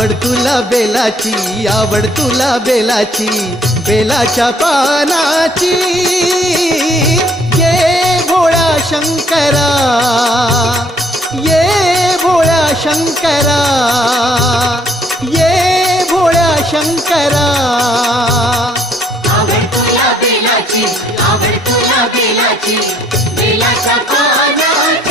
आवड तुला बेलाची, आवड तुला बेलाची, बेलाच्या पानाची। ये भोळा शंकरा, ये भोळ्या शंकरा, ये भोळ्या शंकरा। आवड तुला बेलाची, आवड तुला बेलाची, बेलाच्या पानाची।